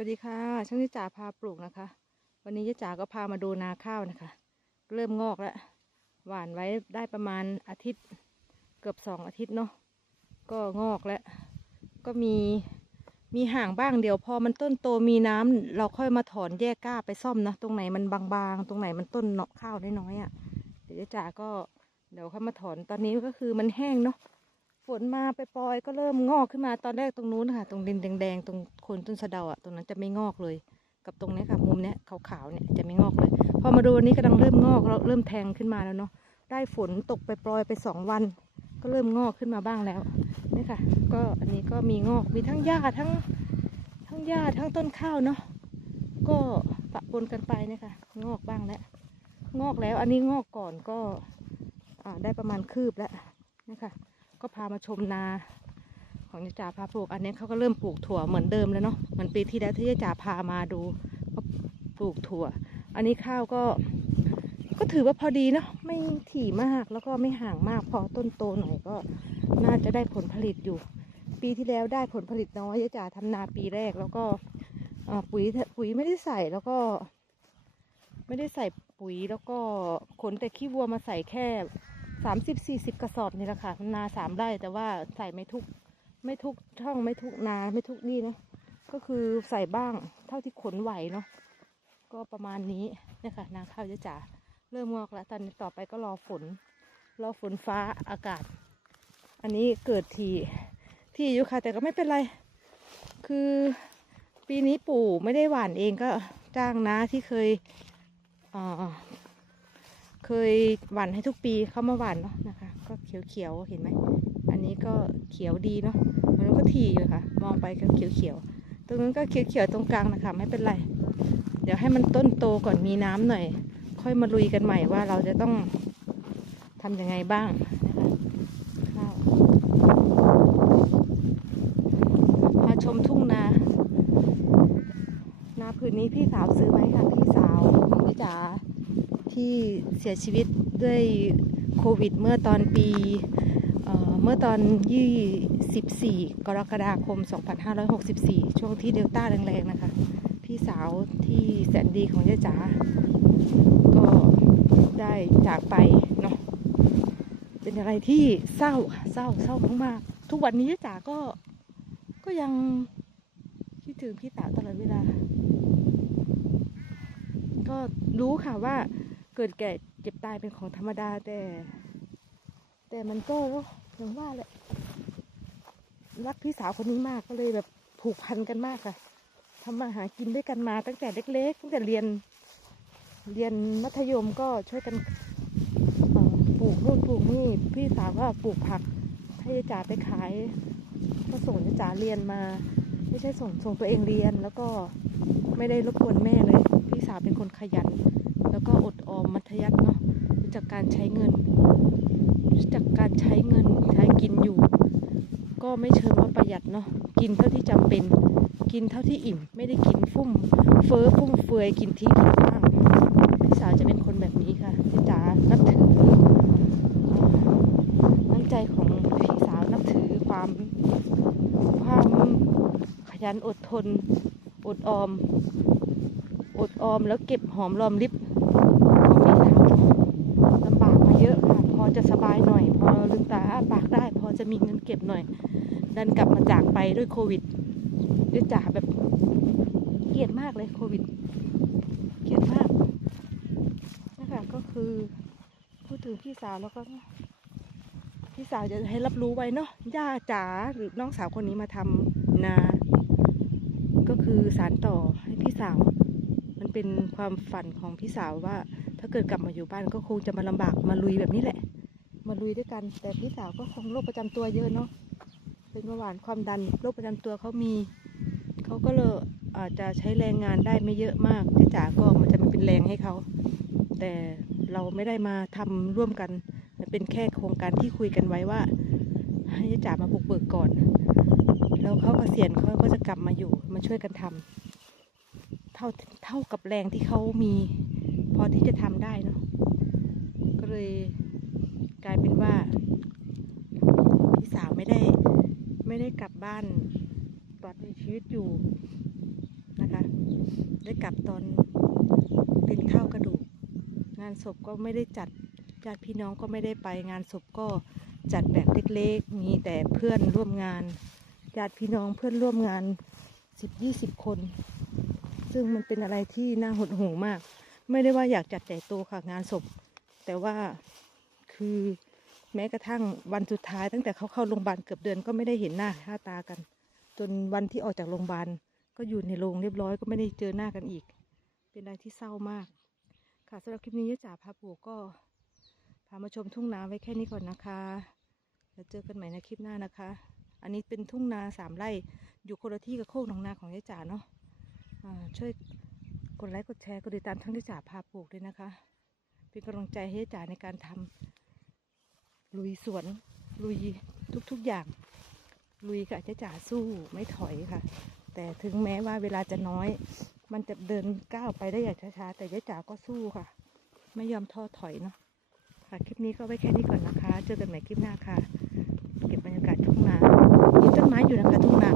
วัสดีค่ะ ช่างยะจ๋าพาปลูกนะคะ วันนี้ยะจ๋าก็พามาดูนาข้าวนะคะ เริ่มงอกแล้ว หว่านไว้ได้ประมาณอาทิตย์ เกือบสองอาทิตย์เนาะ ก็งอกแล้ว ก็มี มีห่างบ้างเดี๋ยวพอมันต้นโตมีน้ำเราค่อยมาถอนแยกก้าไปซ่อมนะ ตรงไหนมันบางๆ ตรงไหนมันต้นเนาะข้าวน้อยๆอะ่ะ เดี๋ยวยะจ๋าก็เดี๋ยวค่อยมาถอน ตอนนี้ก็คือมันแห้งเนาะ ฝนมาไปปลอยก็เริ่มงอกขึ้นมาตอนแรกตรงนู้นค่ะ ตรงดินแดงๆ ตรงโคนต้นสะเดาอะตรงนั้นจะไม่งอกเลย กับตรงนี้ค่ะ มุมเนี้ยขาวๆเนี่ยจะไม่งอกเลย พอมาดูวันนี้กำลังเริ่มงอกแล้วเริ่มแทงขึ้นมาแล้วเนาะได้ฝนตกไปปลอยไปสองวัน ก็เริ่มงอกขึ้นมาบ้างแล้วนี่ค่ะ ก็อันนี้ก็มีงอกมีทั้งหญ้าทั้งทั้งหญ้าทั้งต้นข้าวเนาะก็ปะปนกันไปนี่ยค่ะงอกบ้างแล้วงอกแล้วอันนี้งอกก่อนก็อ่าได้ประมาณคืบแล้วนะคะ ก็พามาชมนา ของยายจ๋าพาปลูก อันนี้เขาก็เริ่มปลูกถั่วเหมือนเดิมแล้วเนาะเหมือนปีที่แล้วที่ยายจ๋าพามาดูก็ปลูกถั่ว อันนี้ข้าวก็ ก็ถือว่าพอดีเนาะไม่ถี่มากแล้วก็ไม่ห่างมาก พอต้นโตหน่อยก็น่าจะได้ผลผลิตอยู่ ปีที่แล้วได้ผลผลิตน้อยยายจ๋าทำนาปีแรกแล้วก็ปุ๋ยปุ๋ยไม่ได้ใส่แล้วก็ ไม่ได้ใส่ปุ๋ยแล้วก็ขนแต่ขี้วัวมาใส่แค่ สามสิบสี่สิบกระสอบนี่แหละค่ะนาสามไร่แต่ว่าใส่ไม่ทุก ไม่ทุกช่องไม่ทุกนาไม่ทุกนี่นะก็คือใส่บ้างเท่าที่ขนไหวเนาะก็ประมาณนี้เนี่ยค่ะนาข้าวยะจ๋าเริ่มงอกแล้วตอนนี้ต่อไปก็รอฝน รอฝนฟ้าอากาศ อันนี้เกิดทีที่อยู่ค่ะแต่ก็ไม่เป็นไร คือปีนี้ปู่ไม่ได้หว่านเองก็จ้างน้าที่เคย เคยหว่านให้ทุกปีเขามาหว่านเนาะนะคะ ก็เขียวๆเห็นไหมอันนี้ก็เขียวดีเนาะมันก็ทีอยู่ค่ะ มองไปก็เขียวๆตรงนั้นก็เขียวๆตรงกลางนะคะไม่เป็นไร เดี๋ยวให้มันต้นโตก่อนมีน้ำหน่อย ค่อยมาลุยกันใหม่ว่าเราจะต้องทำยังไงบ้างนะคะข้าวมาชมทุ่งนา นาผืนนี้พี่สาวซื้อไหมค่ะพี่สาวพี่จ๋า ที่เสียชีวิตด้วยโควิดเมื่อตอนปีเอ่อเมื่อตอน24 กรกฎาคม 2564 ช่วงที่เดลต้าแรงๆนะคะ พี่สาวที่แสนดีของยายจ๋าก็ได้จากไปเนาะเป็นอะไรที่เศร้าค่ะเศร้าเศร้ามากๆทุกวันนี้ยายจ๋าก็ก็ยังคิดถึงพี่สาวตลอดเวลา ก็รู้ค่ะว่าเกิดแก่ เจ็บตายเป็นของธรรมดาแต่ แต่มันก็อย่างว่าแหละรักพี่สาวคนนี้มากก็เลยแบบผูกพันกันมากค่ะทำมาหากินด้วยกันมาตั้งแต่เล็ก ๆ ตั้งแต่เรียน เรียนมัธยมก็ช่วยกันปลูกนู่นปลูกนี่พี่สาวก็ปลูกผักให้จ๋าไปขายก็ส่งจ๋าเรียนมา ไม่ใช่ส่งส่งตัวเองเรียน แล้วก็ไม่ได้รบกวนแม่เลย พี่สาวเป็นคนขยัน แล้วก็อดออมมัธย สถ์เนากการใช้เงิน รู้จักการใช้เงินใช้กินอยู่ ก็ไม่เชิงว่าประหยัดเนาะกินเท่าที่จำเป็น กินเท่าที่อิ่ม ไม่ได้กินฟุ่ม เฟ้อฟุ่มเฟือยกินที่กินบ้างพี่สาวจะเป็นคนแบบนี้ค่ะพี่จ๋านับถือน้ำใจของพี่สาวนับถือความความขยันอดทนอดออม อดออมแล้วเก็บหอมรอมริบของพี่สาวลำบากมาเยอะค่ะ พอ จะสบายหน่อย พอลืมตาปากได้ พอจะมีเงินเก็บหน่อย ดันกลับมาจากไปด้วยโควิดด้วยจ่าแบบเกลียดมากเลยโควิด เกลียดมากนะคะก็คือพูดถึงพี่สาวแล้วก็พี่สาวจะให้รับรู้ไว้เนาะย่าจ๋าหรือน้องสาวคนนี้มาทำนา ก็คือสารต่อให้พี่สาว มันเป็นความฝันของพี่สาวว่า ถ้าเกิดกลับมาอยู่บ้านก็คงจะมาลำบากมาลุยแบบนี้แหละ มาลุยด้วยกัน แต่พี่สาวก็คงโรคประจำตัวเยอะเนาะเป็นเบาหวานความดันโรคประจำตัวเขามีเขาก็เลยอาจจะใช้แรงงานได้ไม่เยอะมากพี่จ๋าก็มันจะมาเป็นแรงให้เขาแต่เราไม่ได้มาทำร่วมกันเป็นแค่โครงการที่คุยกันไว้ว่า ให้จ๋ามาบุกเบิกก่อน แล้วเขาเกษียณเขาก็จะกลับมาอยู่มาช่วยกันทำเท่าเท่ากับแรงที่เขามี พอที่จะทำได้เนาะก็เลย กลายเป็นว่าพี่สาวไม่ได้ไม่ได้กลับบ้านตอนมีชีวิตอยู่นะคะ ได้กลับตอนเป็นเท่ากระดูก งานศพก็ไม่ได้จัดญาติพี่น้องก็ไม่ได้ไป งานศพก็จัดแบบเล็กๆ มีแต่เพื่อนร่วมงานญาติพี่น้องเพื่อนร่วมงานสิบยี่สิบคน ซึ่งมันเป็นอะไรที่น่าหดหู่มาก ไม่ได้ว่าอยากจัดใหญ่โตค่ะงานศพ แต่ว่า คือแม้กระทั่งวันสุดท้ายตั้งแต่เขาเข้าโรงพยาบาลเกือบเดือนก็ไม่ได้เห็นหน้าค่าตากัน จนวันที่ออกจากโรงพยาบาลก็อยู่ในโรงเรียบร้อยก็ไม่ได้เจอหน้ากันอีก เป็นอะไรที่เศร้ามาก ค่ะสำหรับคลิปนี้ยะจ๋าพาปู่ก็พามาชมทุ่งนาไว้แค่นี้ก่อนนะคะแล้วเจอกันใหม่ในคลิปหน้านะคะ อันนี้เป็นทุ่งนาสามไร่อยู่คนละที่กับโคกหนองนาของยะจ๋าเนาะอ่าช่วยกดไลค์กดแชร์กดติดตามทั้งยะจ๋าพาปลูกด้วยนะคะ เป็นกำลังใจให้ยะจ๋าในการทำ ลุยสวน ลุยทุกๆอย่าง ลุยค่ะจะจ๋าสู้ไม่ถอยค่ะ แต่ถึงแม้ว่าเวลาจะน้อย มันจะเดินก้าวไปได้อย่างช้าๆแต่ยายจ๋าก็สู้ค่ะ ไม่ยอมท้อถอยเนาะค่ะคลิปนี้ก็ไว้แค่นี้ก่อนนะคะ เจอกันใหม่คลิปหน้าค่ะ เก็บบรรยากาศทุ่งนามีต้นไม้อยู่นะคะทุ่งนา